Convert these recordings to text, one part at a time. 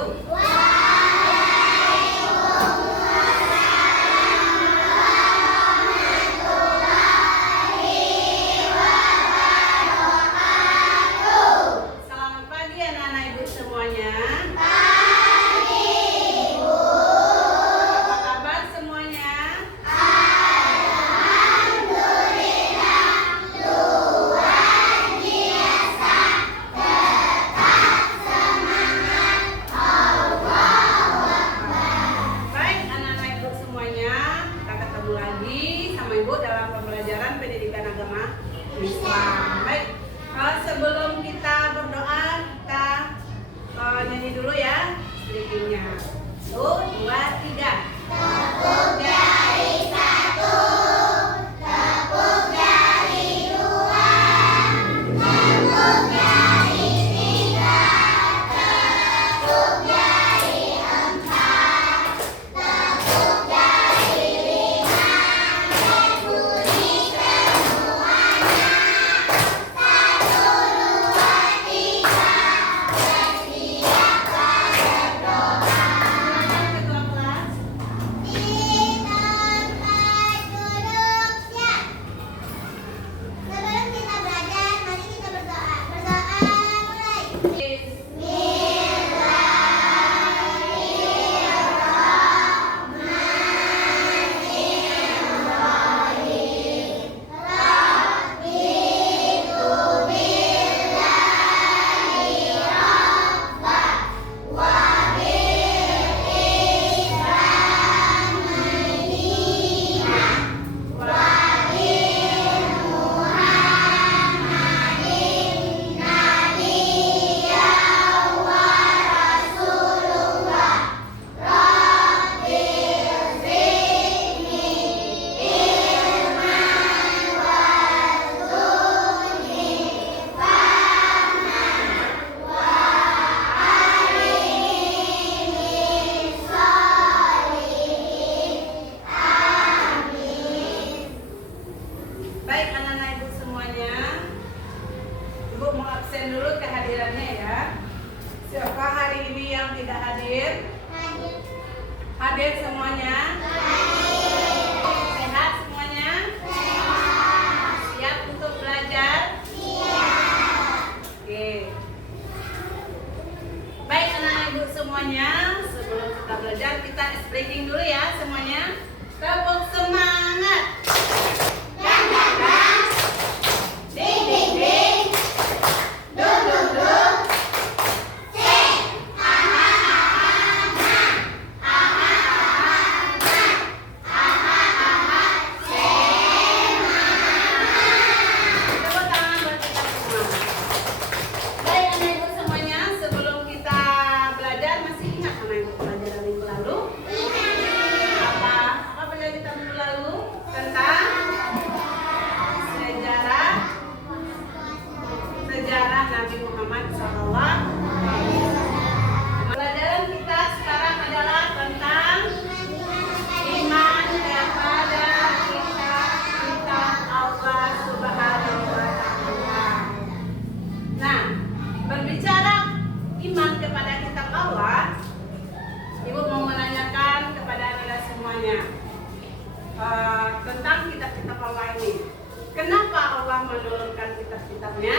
wabarakatuh. Selamat pagi anak-anak ibu semuanya. Pagi ibu. Apa kabar semuanya? Alhamdulillah luar biasa. Tetap semangat. Allahu Akbar. Baik anak-anak ibu semuanya, kita ketemu lagi sama ibu dalam pembelajaran pendidikan agama Islam. Baik, sebelum kita berdoa, kita nyanyi dulu ya sedikitnya. 1, 2, 3. Tepuk jari 1, tepuk jari 2, tepuk jari 3, tepuk jari 4, tepuk jari 5. Berbunyi semuanya. 1, 2, 3. Bersiap berdoa. Ketua kelas. Di tempat duduk siap. Sebelum kita belajar, mari kita berdoa. Berdoa mulai. Baik anak-anak ibu semuanya, ibu mau absen dulu kehadirannya ya. Siapa hari ini yang tidak hadir? Hadir semuanya? Sehat semuanya? Siap untuk belajar? Oke. Baik anak-anak ibu semuanya, sebelum kita belajar kita ice breaking dulu ya semuanya. Tepuk semangat. Dang dang dang, ding ding ding, dung dung dung, sing, aha aha aha, aha aha aha, semangat. Tepuk tangan buat kita semua. Baik anak ibu semuanya, sebelum kita belajar masih ingat anak ibu pelajaran minggu lalu? Apa pelajaran kita minggu lalu? Tentang sejarah Nabi Muhammad SAW. Pelajaran kita sekarang adalah tentang iman kepada kitab Allah Subhanahu wa Ta'ala. Nah, berbicara iman kepada kitab Allah, ibu mau menanyakan kepada kita semuanya tentang kitab-kitab Allah ini. Kenapa Allah menurunkan kitab-kitabnya?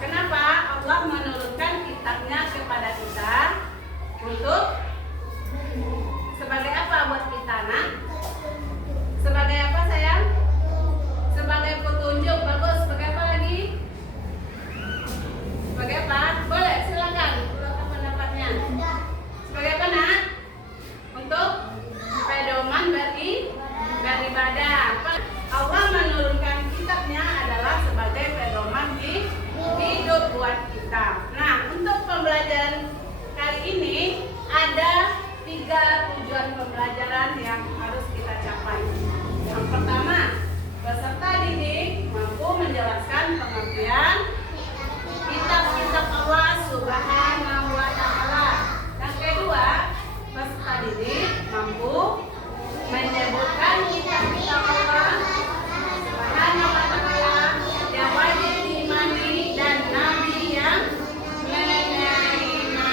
Kenapa Allah menurunkan kitabnya kepada kita? Untuk sebagai apa buat kita, nak? Sebagai apa sayang? Sebagai petunjuk. Bagus. Sebagai apa lagi? Sebagai apa? Boleh, silakan. Keluarkan pendapatnya. Sebagai apa, nak? Untuk pedoman beribadah. Allah menurunkan kitabnya adalah sebagai pedoman hidup buat kita. Nah, untuk pembelajaran kali ini ada 3 tujuan pembelajaran yang harus kita capai. Yang pertama, peserta didik mampu menjelaskan pengertian kitab-kitab Allah Subhanahu wa Ta'ala. Yang kedua, peserta didik mampu menyebutkan kitab-kitab Allah Subhanahu wa Ta'ala yang wajib diimani dan nabi yang menerima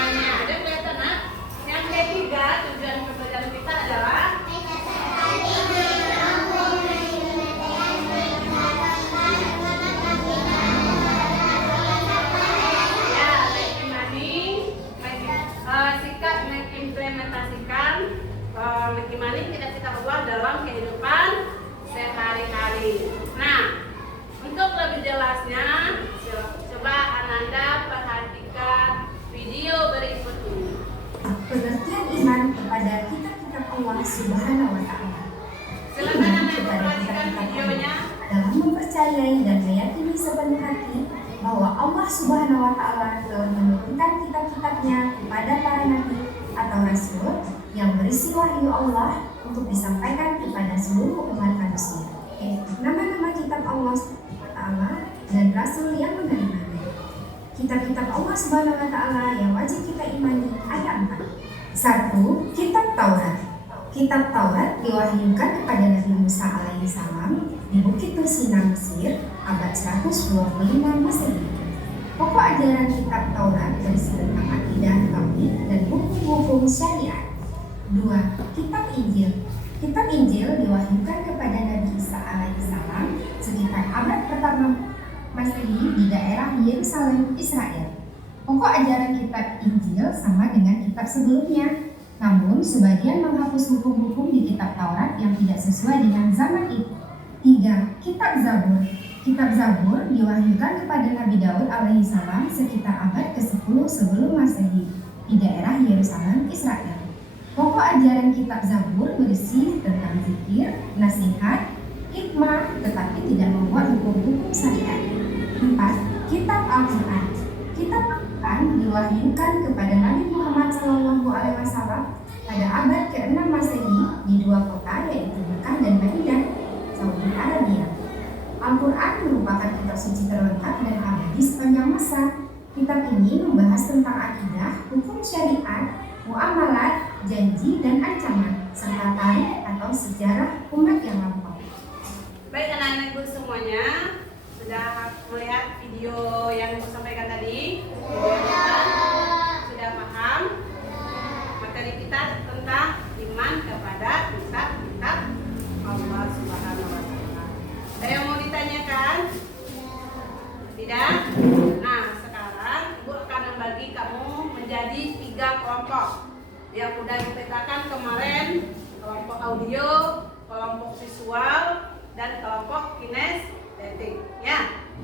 sepenuh hati bahwa Allah Subhanahu wa Ta'ala telah menurunkan kitab-kitabnya kepada para nabi atau rasul yang berisi wahyu Allah untuk disampaikan kepada seluruh umat manusia. Nama-nama kitab Allah Subhanahu wa Ta'ala dan rasul yang menerimanya. Kitab-kitab Allah Subhanahu wa Ta'ala yang wajib kita imani ada 4. 1. Kitab Taurat. Kitab Taurat diwahyukan kepada Nabi Musa alaihissalam di Bukit Tursina, Mesir, abad 125 Masehi. Pokok ajaran kitab Taurat berisi tentang akidah, tauhid, dan hukum-hukum syariat. 2. Kitab Injil. Kitab Injil diwahyukan kepada Nabi Isa alaihissalam sekitar abad pertama Masehi di daerah Yerusalem, Israel. Pokok ajaran kitab Injil sama dengan kitab sebelumnya, namun sebagian menghapus hukum-hukum di kitab Taurat yang tidak sesuai dengan zaman itu. 3. Kitab Zabur. Kitab Zabur diwahyukan kepada Nabi Daud alaihissalam sekitar abad ke-10 sebelum Masehi di daerah Yerusalem, Israel. Pokok ajaran kitab Zabur berisi tentang zikir, nasihat, hikmah, tetapi tidak membuat hukum-hukum syariat. 4. Kitab Al-Quran. Kitab Al-Quran diwahyukan kepada Nabi Muhammad SAW pada abad ke-6 Masehi di 2 kota yaitu Mekah dan Madinah, Saudi Arabia. Al-Quran merupakan kitab suci terlengkap dan abadi sepanjang masa. Kitab ini membahas tentang akidah, hukum syariat, muamalat, janji, dan ancaman, serta tarikh atau sejarah umat yang lampau. Baik anak-anak ibu semuanya, sudah melihat video yang ibu sampaikan tadi? Sudah paham materi kita tentang iman kepada kitab-kitab Allah Subhanahu wa Ta'ala. Ada yang mau ditanyakan? Tidak? Nah, sekarang ibu akan membagi kamu menjadi 3 kelompok yang sudah dipetakan kemarin: kelompok audio, kelompok visual, dan kelompok kinestetik. Ya,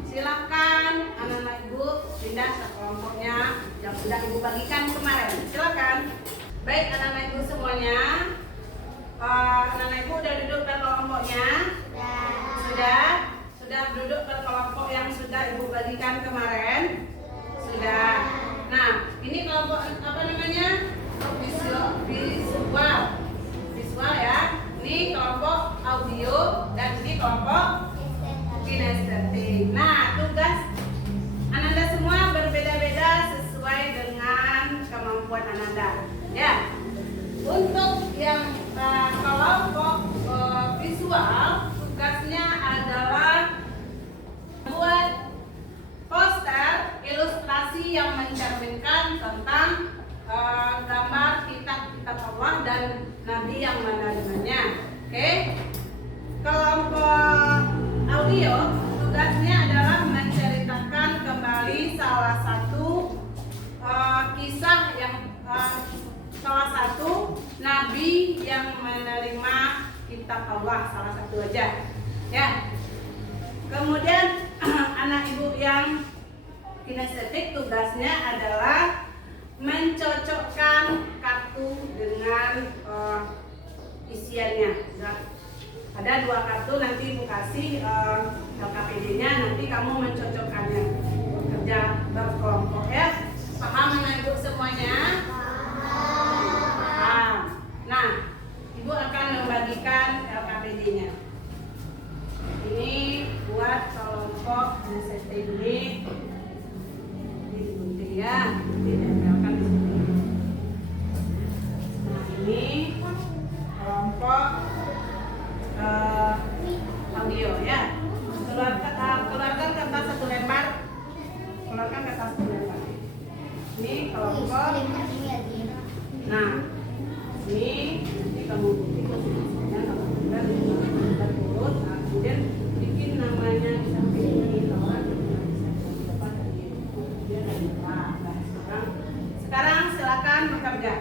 silakan anak-anak ibu pindah ke kelompoknya yang sudah ibu bagikan kemarin. Silakan. Baik anak-anak ibu semuanya, anak-anak ibu udah duduk ke kelompoknya? Sudah duduk ke kelompok yang sudah ibu bagikan kemarin? Sudah. Nah, ini kelompok apa namanya? Visual ya. Ini kelompok audio dan ini kelompok kinestetik. Nah, tugas Ananda semua berbeda-beda sesuai dengan kemampuan Ananda. Ya. Untuk yang kelompok visual, tugasnya adalah buat poster ilustrasi yang mencerminkan tentang gambar kitab-kitab Allah dan Nabi yang menerimanya. Oke. Kelompok audio tugasnya adalah menceritakan kembali salah satu kisah yang salah satu Nabi yang menerima kitab Allah, salah satu aja. Ya. Kemudian anak ibu yang kinestetik tugasnya adalah mencocokkan kartu dengan isiannya. Nah, ada 2 kartu, nanti ibu kasih LKPD-nya, nanti kamu mencocokkannya. Kerja berkelompok ya. Paham anak ibu semuanya? Paham. Nah, ibu akan membagikan LKPD-nya. Ini buat kelompok NST ini digunting ya, ditempelkan di sini. Nah, ini kelompok audio ya. Keluarkan kertas 1 lembar. Keluarkan kertas 1 lembar. Ini kelompok. Nah, ini nanti kamu gunting masing-masingnya, kamu tinggal urut. Nah, kemudian bikin namanya di samping ini, lawan di depan dan di kemudian di depan. Nah, sekarang silakan bekerja.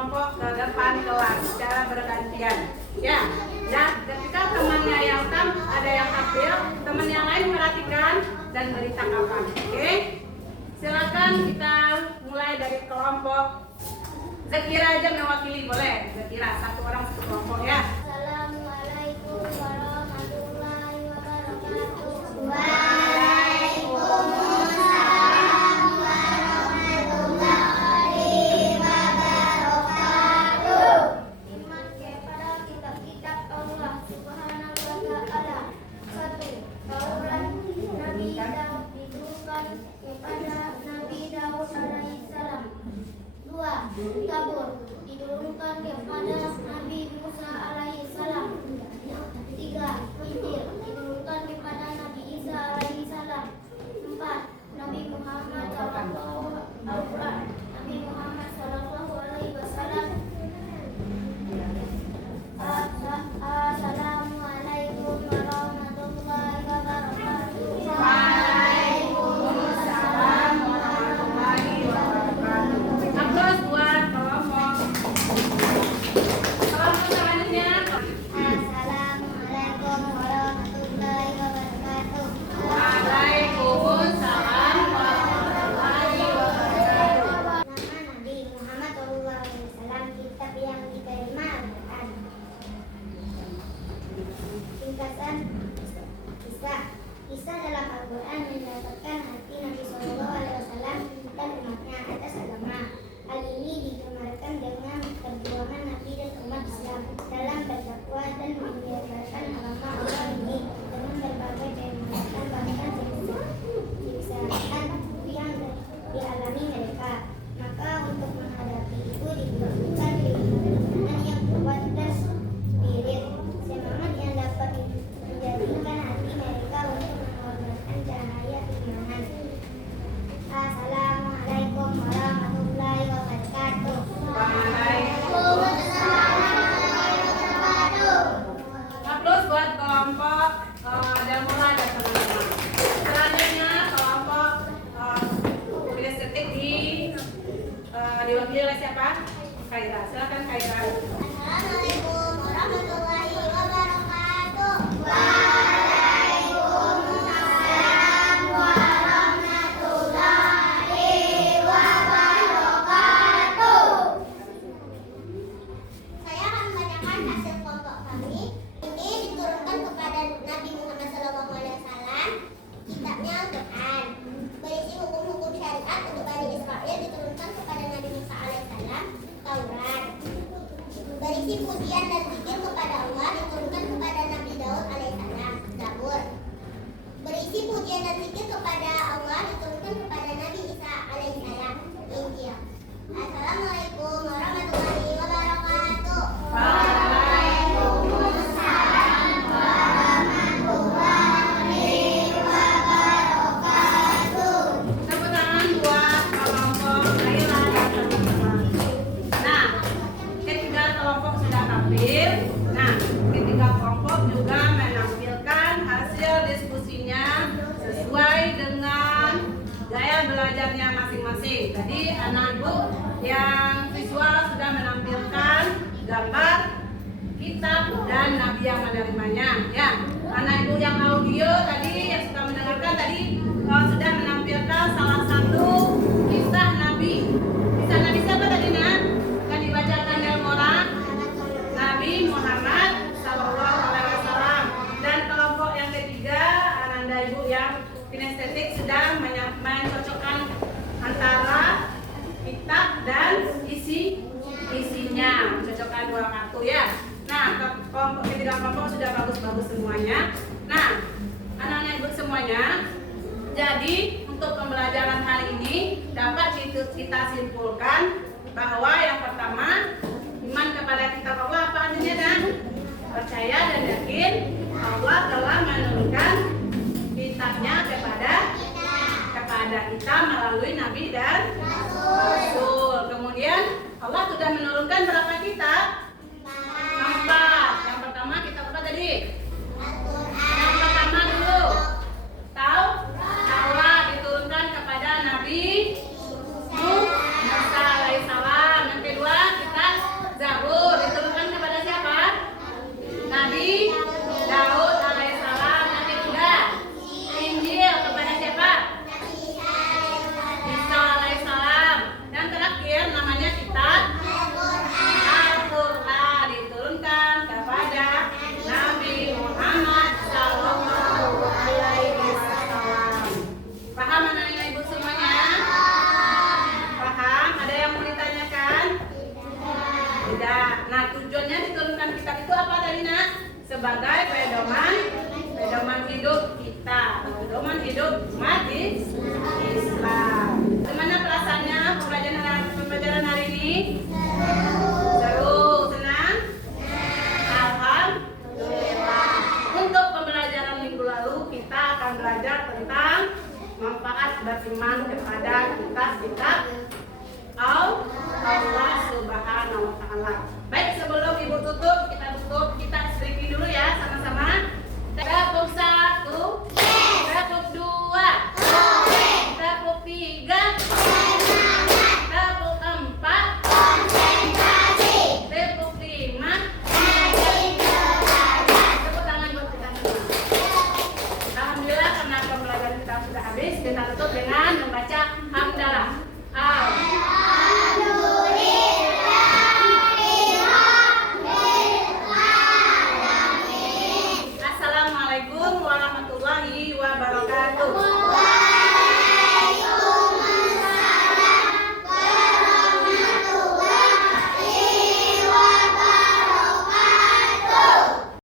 kelompok ke depan kelas secara bergantian. Ya, ketika temannya yang ada yang hafal, teman yang lain perhatikan dan beri tanggapan. Oke? Silakan kita mulai dari kelompok Zakira aja mewakili, boleh? Zakira, satu orang satu kelompok ya. Assalamualaikum warahmatullahi wabarakatuh. Waalaikumsalam warahmatullahi wabarakatuh. Iman kepada kitab-kitab Allah Subhanahu wa Ta'ala. 1. Taurat Nabi Daud diturunkan kepada Nabi Daud alaihissalam. 2. Zabur diturunkan kepada Nabi Musa alaihissalam. 3. Injil diturunkan kepada Nabi Isa alaihissalam. 4. Nabi Muhammad sallallahu alaihi wasallam. Assalamualaikum warahmatullahi wabarakatuh. Waalaikumsalam warahmatullahi wabarakatuh. Aplaus buat kelompok. Kelompok selanjutnya. Assalamualaikum warahmatullahi wabarakatuh. Waalaikumsalam warahmatullahi wabarakatuh. Nama Nabi Muhammad SAW, kitab yang diterima Al-Quran. Ringkasan kisah dalam Al-Quran mendapatkan hati Nabi SAW dan umatnya atas agama. Hal ini digambarkan dengan perjuangan Nabi dan umat Islam dalam berdakwah dan menyebarkan agama Allah ini dengan berbagai permasalahan bahkan siksaan yang dialami mereka. Maka untuk menghadapi itu dibutuhkan keimanan yang kuat dan spirit semangat yang dapat menjadikan hati mereka untuk mengorbankan cahaya keimanan. Assalamualaikum warahmatullahi wabarakatuh. Aplaus buat kelompok Damula dan teman-teman. Selanjutnya kelompok Filestetik diwakili oleh siapa? Khaira. Silakan Khaira. Assalamualaikum warahmatullahi wabarakatuh. Waalaikumsalam warahmatullahi wabarakatuh. Saya akan membacakan hasil kelompok kami. Ini diturunkan kepada Nabi Muhammad SAW. Kitabnya Al-Quran. Berisi hukum-hukum syariat untuk Bani Israel diturunkan kepada Nabi Musa alaihissalam. Taurat. Berisi pujian dan zikir kepada Allah diturunkan kepada Nabi Daud alaihissalam. Zabur. Berisi pujian dan zikir kepada Allah diturunkan kepada Nabi Isa alaihissalam. Injil. Assalamualaikum warahmatullahi wabarakatuh. Waalaikumsalam warahmatullahi wabarakatuh. Tepuk tangan buat kelompok Khaira dan teman-teman. Nah, ketiga kelompok sudah tampil. Nah, ketiga kelompok juga menampilkan hasil diskusinya sesuai dengan gaya belajarnya masing-masing. Tadi anak ibu yang visual sudah menampilkan gambar kitab dan nabi yang menerimanya. Ya, anak ibu yang audio tadi yang sudah mendengarkan tadi sudah menampilkan salah satu kisah nabi. Kisah nabi siapa tadi nak? Yang dibacakan Delmora? Nabi Muhammad Sallallahu Alaihi Wasallam. Dan kelompok yang ketiga, Ananda ibu yang kinestetik sedang mencocokkan antara kitab dan isinya, mencocokkan dua kartu ya. Nah, ketiga kelompok sudah bagus-bagus semuanya. Nah, anak-anak ibu semuanya, jadi untuk pembelajaran hari ini dapat kita simpulkan bahwa yang pertama, iman kepada kitab Allah apa artinya dan percaya dan yakin Allah telah menurunkan kitabnya kepada kita melalui nabi dan rasul. Kemudian Allah sudah menurunkan berapa kitab? 4. Yang pertama kitab apa tadi? Yang pertama dulu. Taurat diturunkan kepada Nabi Musa alaihissalam. Yang kedua kitab Tidak. Nah, tujuannya diturunkan kitab itu apa tadi, Nak? Sebagai pedoman hidup kita, pedoman hidup umat Islam. Gimana perasaannya pembelajaran hari ini? Seru, senang? Alhamdulillah. Untuk pembelajaran minggu lalu kita akan belajar tentang manfaat beriman kepada kitab Allah Subhanahu wa taala.